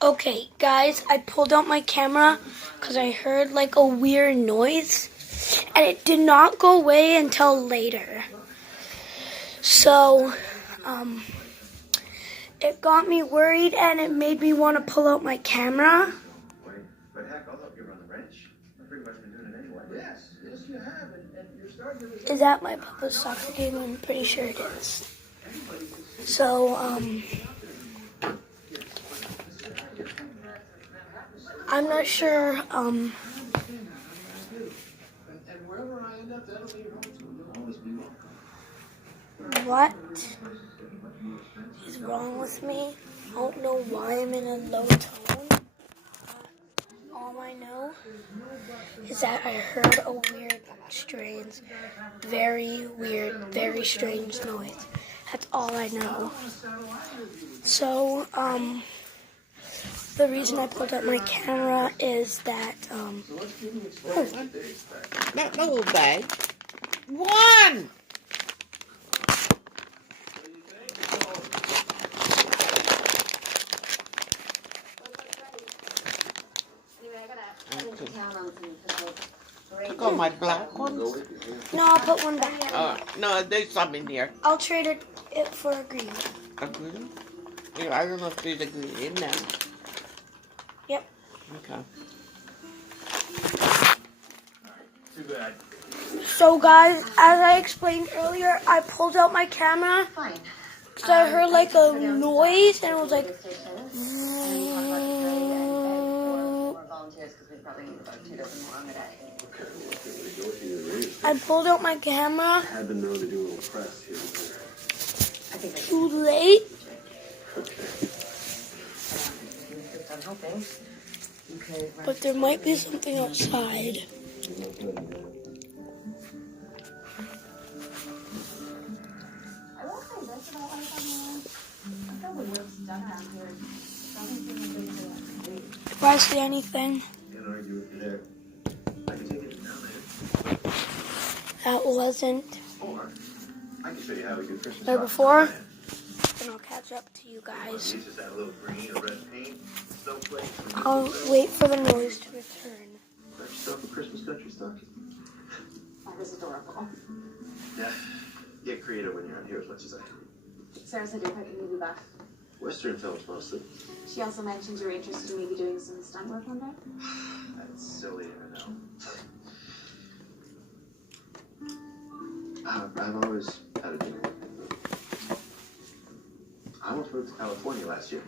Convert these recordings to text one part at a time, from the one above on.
Okay, guys, I pulled out my camera because I heard like a weird noise, and it did not go away until later. So, it got me worried, and it made me want to pull out my camera. But heck, I'll help you run the ranch. I've pretty much been doing it anyway. Yes, you have, and you're starting to... Is that my Papa's soccer game? I'm pretty sure it is. So, I'm not sure, And wherever I end up, that'll be your home too. You'll always be welcome. what is wrong with me. I don't know why I'm in a low tone. All I know is that I heard a very weird, very strange noise. That's all I know. So, the reason I pulled out my camera is that, Not the whole bag. One! Took all my black ones. no, I'll put one back. No, there's some in here. I'll trade it for a green. A green? Yeah, I don't know if there's a green in there. Yep. Okay. Too bad. So guys, as I explained earlier, I pulled out my camera because I heard like a noise, and it was like, I pulled out my camera. I had been known to do a little press here and there. Too late. But there might be something outside. If I see anything, Can't argue with you there. I can take it down there. that wasn't Or I can show you how to do Christmas. there before, then I'll catch up to you guys. Just that little green or red paint, snowflakes. I'll wait for the noise to return. Got yourself a Christmas country stocking. That is adorable. Yeah, get creative when you're out here as much as I can. Sarah said you're quite a movie buff. Western films mostly. She also mentioned you're interested in maybe doing some stunt work one day. That's silly, I know. I've always had a dream. I almost moved to California last year.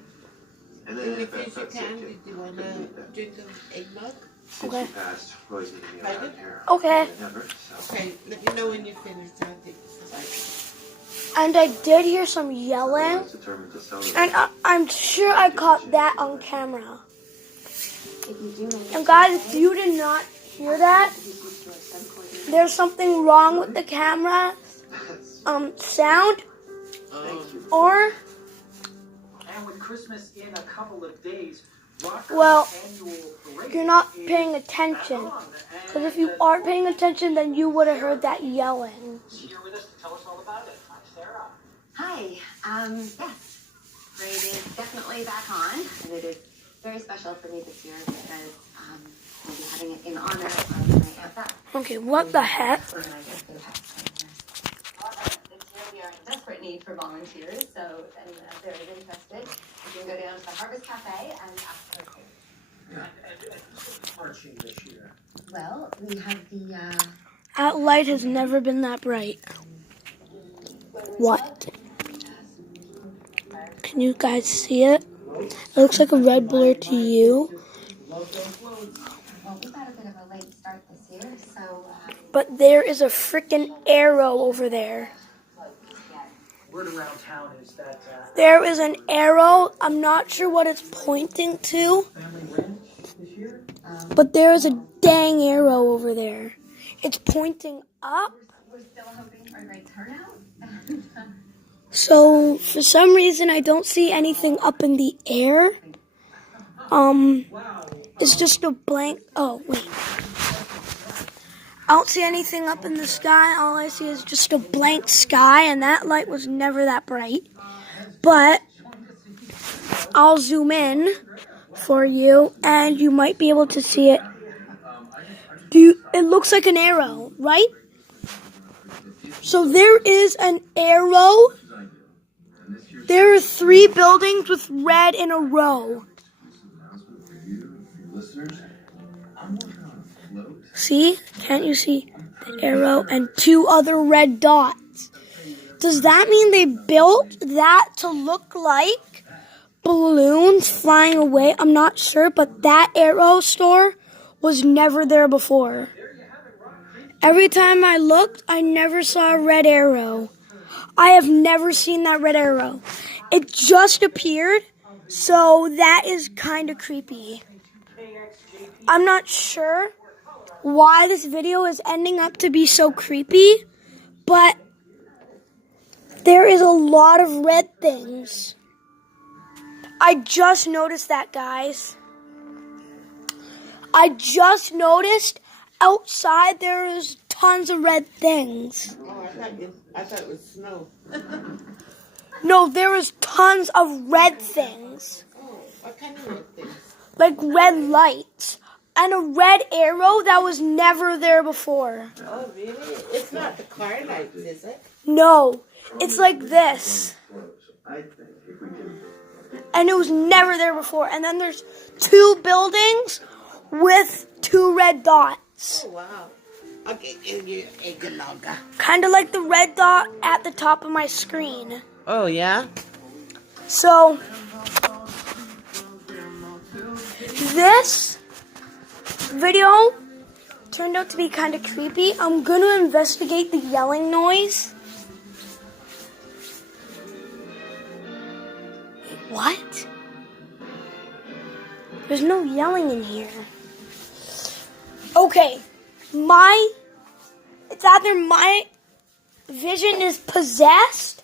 And then In the if future that's time, it, did you want to drink an eggnog? since Okay. she passed, Roy's meeting me around here. Okay. Never, so. Okay, let me know when you're finished. I'll take this. And I did hear some I yelling, was determined to sell it. and I'm sure I caught that on camera. If you do make it, And guys, if you did not hear that, there's something wrong with the camera sound, or And with Christmas in a couple of days, Rocker's well, annual parade you're not is paying attention. Because if you are paying attention, then you would have heard that yelling. here with us to tell us all about it. Hi, Sarah. Hi. Yes. Parade is definitely back on, and it is very special for me this year because we'll be having it in honor of my Aunt Beth. Okay, what the heck? This year we are in desperate need for volunteers, so if anyone out there is interested, you can go down to the Harvest Cafe and ask for food. And who's marching this year? Well, we have the That light has never been that bright. What? Can you guys see it? It looks like a red blur to you. well, we've had a bit of a late start this year, so But there is a freaking arrow over there. Word around town is that There is an arrow. I'm not sure what it's pointing to, family ranch this year. but there is a dang arrow over there. It's pointing up. we're still hoping for a great turnout. So for some reason I don't see anything up in the air. It's just a blank. Oh wait. I don't see anything up in the sky. All I see is just a blank sky, and that light was never that bright. But I'll zoom in for you, and you might be able to see it. It looks like an arrow, right? So there is an arrow. There are 3 buildings with red in a row. See? Can't you see the arrow and 2 other red dots? Does that mean they built that to look like balloons flying away? I'm not sure, but that arrow store was never there before. Every time I looked, I never saw a red arrow. I have never seen that red arrow. It just appeared, so that is kind of creepy. I'm not sure why this video is ending up to be so creepy, but there is a lot of red things. I just noticed that, guys. I just noticed outside there is tons of red things. Oh, I thought it was snow. No, there was tons of red things. Oh, what kind of red things? Like red lights. And a red arrow that was never there before. Oh, really? It's not the car lights, is it? No, it's like this. And it was never there before. And then there's 2 buildings with 2 red dots. Oh, wow. Okay, you eggnog. Kind of like the red dot at the top of my screen. Oh, yeah? So, this video turned out to be kind of creepy. I'm going to investigate the yelling noise. What? There's no yelling in here. Okay, it's either my vision is possessed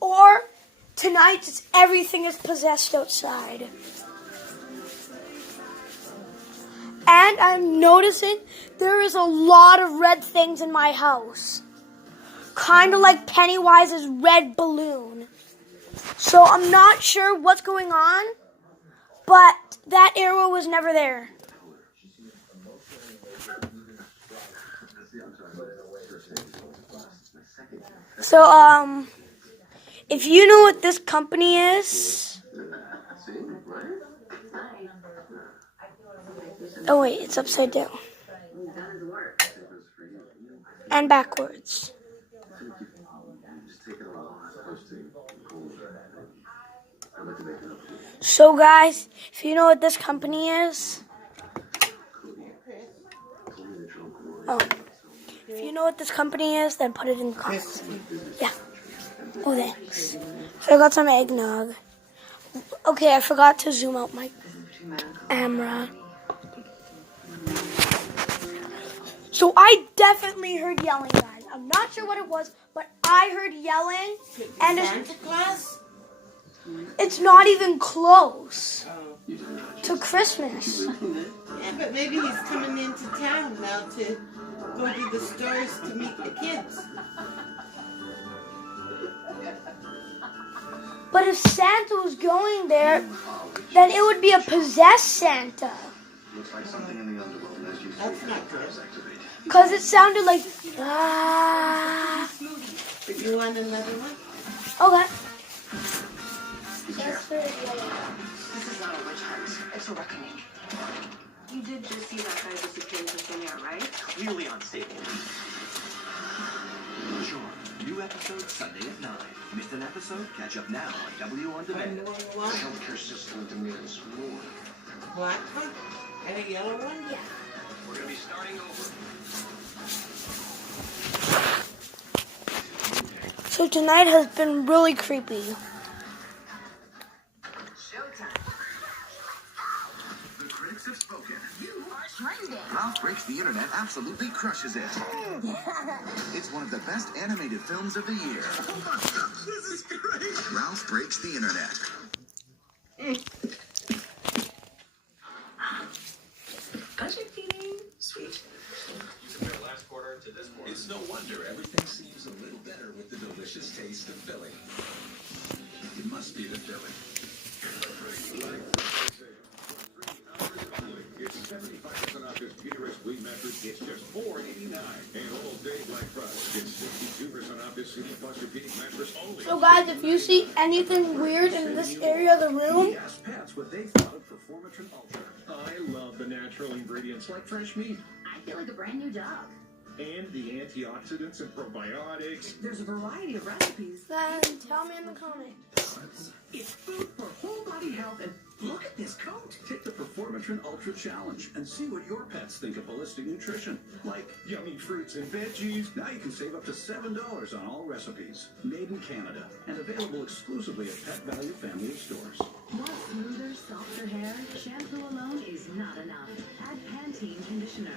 or tonight everything is possessed outside. And I'm noticing there is a lot of red things in my house. Kind of like Pennywise's red balloon. So I'm not sure what's going on, but that arrow was never there. So, if you know what this company is... Oh wait, it's upside down. And backwards. So guys, if you know what this company is... Oh. If you know what this company is, then put it in the comments. Yeah. Oh, thanks. So I got some eggnog. Okay, I forgot to zoom out my camera. So I definitely heard yelling, guys. I'm not sure what it was, but I heard yelling. And Santa Claus? it's not even close to Christmas. Yeah, but maybe he's coming into town now to go to the stores to meet the kids. But if Santa was going there, then it would be a possessed Santa. That's not good. Because it sounded like... Ah. You want another one? Okay. This is not a witch hunt. It's a reckoning. You did just see that guy disappearing from thin air, right? Clearly unstable. Sure. New episode Sunday at 9. Missed an episode? Catch up now on W On Demand. What? Healthcare system demands more. Black one? And a yellow one? Yeah. We're going to be starting over. So tonight has been really creepy. The critics have spoken. You are trending. Ralph Breaks the Internet absolutely crushes it. It's one of the best animated films of the year. This is great. Ralph Breaks the Internet. Budget feeding. Sweet. Last quarter to this quarter. It's no wonder everything seems a little better with the delicious taste of filling. It must be the filling. So guys, if you see anything weird in this area of the room, Ask pets what they thought of Performatrin Ultra. I love the natural ingredients like fresh meat I feel like a brand new dog. and the antioxidants and probiotics. There's a variety of recipes. then tell me in the comments. It's food for whole body health, and look at this coat. Take the Performatrin Ultra Challenge and see what your pets think of holistic nutrition, like yummy fruits and veggies. Now you can save up to $7 on all recipes. Made in Canada and available exclusively at Pet Value family of stores. Want smoother, softer hair? Shampoo alone is not enough. Add Pantene conditioner.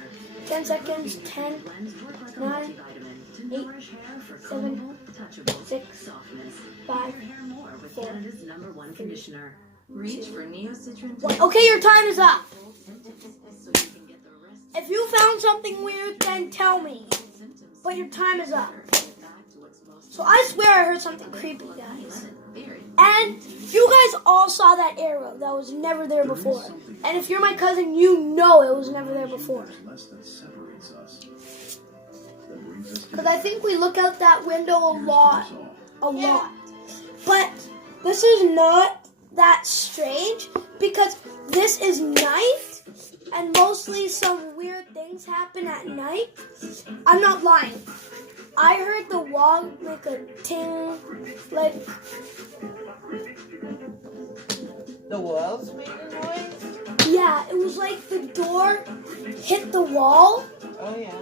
10 seconds, 10, Blends work like a 9, multivitamin to 8, nourish hair for 7, combable, touchable 6, softness. 5, Your hair more with 4, Canada's #1 conditioner. Reach for Neocitrin. What? Okay, your time is up. Symptoms so you can get the rest If you found something weird, then tell me. symptoms. But your time is up. Get back to what's most So I swear I heard something creepy, guys. very And you guys all saw that arrow that was never there before. And if you're my cousin, you know it was never there before. Less that separates us. That brings us Because I think we look out that window a lot. all. A lot. But this is not that strange because this is night and mostly some weird things happen at night. I'm not lying. I heard the wall make a ting, like, The walls made a noise? yeah, it was like the door hit the wall. Oh, yeah.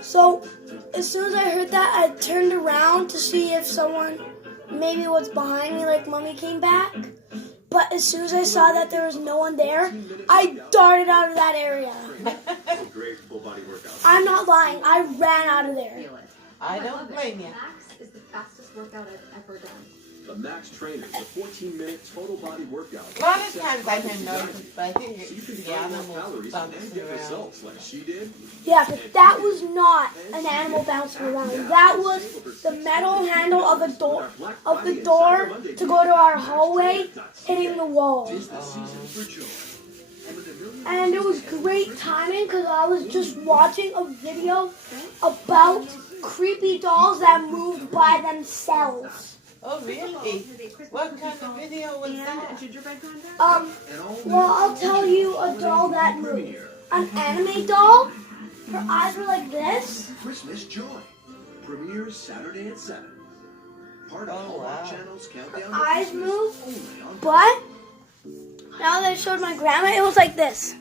So as soon as I heard that, I turned around to see if someone maybe was behind me, like Mummy came back. But as soon as I saw that there was no one there, I darted out of that area. Great full body workout. I'm not lying. I ran out of there. feel it. I don't blame you. Max is the fastest workout I've ever done. The Max Trainer is a 14-minute total body workout. A lot of times I can notice, but I think So you can it's the burn more animals calories and bouncing get around. results like she did. Yeah, but that was not an animal bouncing around. That was the metal handle of the door to go to our hallway hitting the wall. Tis the season for joy. And with a million And it was great timing because I was just watching a video about creepy dolls that moved by themselves. Oh, really? What kind of video was that? Well, I'll tell you a doll that moved. An anime doll. Her eyes were like this. Christmas joy. Premieres Saturday at 7. Part of Oh, Hallmark wow. Channel's countdown. to Eyes Christmas, move, only on but now that I showed my grandma, it was like this.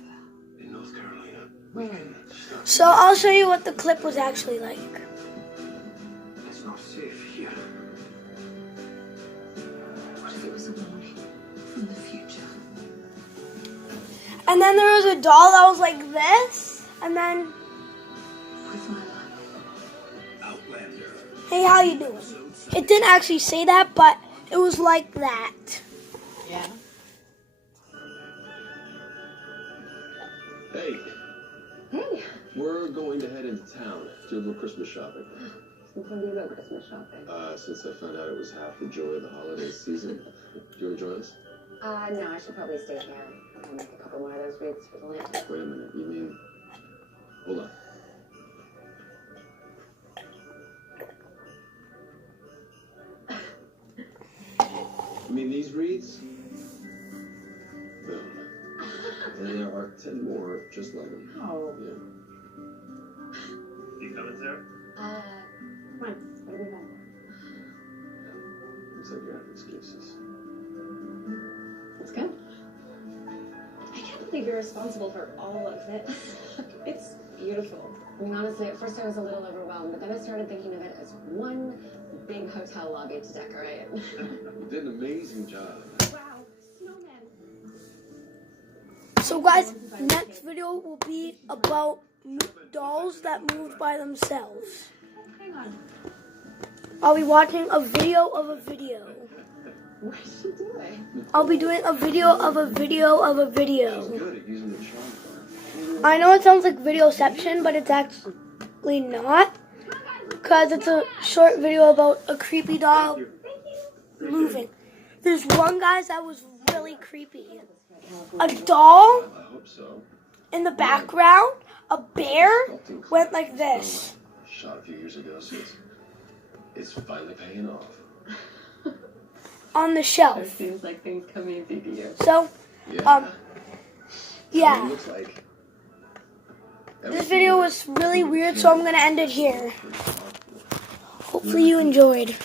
in North Carolina. We can stop. So I'll show you what the clip was actually like. It's not safe here. What if it was a warning from the future? And then there was a doll that was like this. And then, With my life. Outlander. hey, how you doing? It didn't actually say that, but it was like that. Yeah. Hey, Hey, we're going to head into town to do a little Christmas shopping. something to about Christmas shopping. Since I found out it was half the joy of the holiday season. Do you want to join us? No, I should probably stay here. I'll make a couple more of those wreaths for the lantern. Wait a minute. You mean... Hold on. You mean these wreaths? Boom. And there are 10 more just like them. Oh. Yeah. You coming, Sarah? Come on, what do we got? Looks like you have excuses. That's good. I can't believe you're responsible for all of this. It's beautiful. I mean, honestly, at first I was a little overwhelmed, but then I started thinking of it as one big hotel lobby to decorate. You did an amazing job. Wow, snowman. So guys, next video will be about dolls that moved by themselves. Hang on. I'll be watching a video of a video. What is she doing? I'll be doing a video of a video of a video. Good at using the charm card. I know it sounds like videoception, but it's actually not. Because it's a short video about a creepy doll moving. There's one, guys, that was really creepy. A doll I hope so. in the background, a bear went like this. Shot a few years ago, so It's finally paying off. on the It shelf. seems like things come easy to you. So, Yeah. It yeah. looks like This video was really weird, so I'm going to end it here. Hopefully you enjoyed.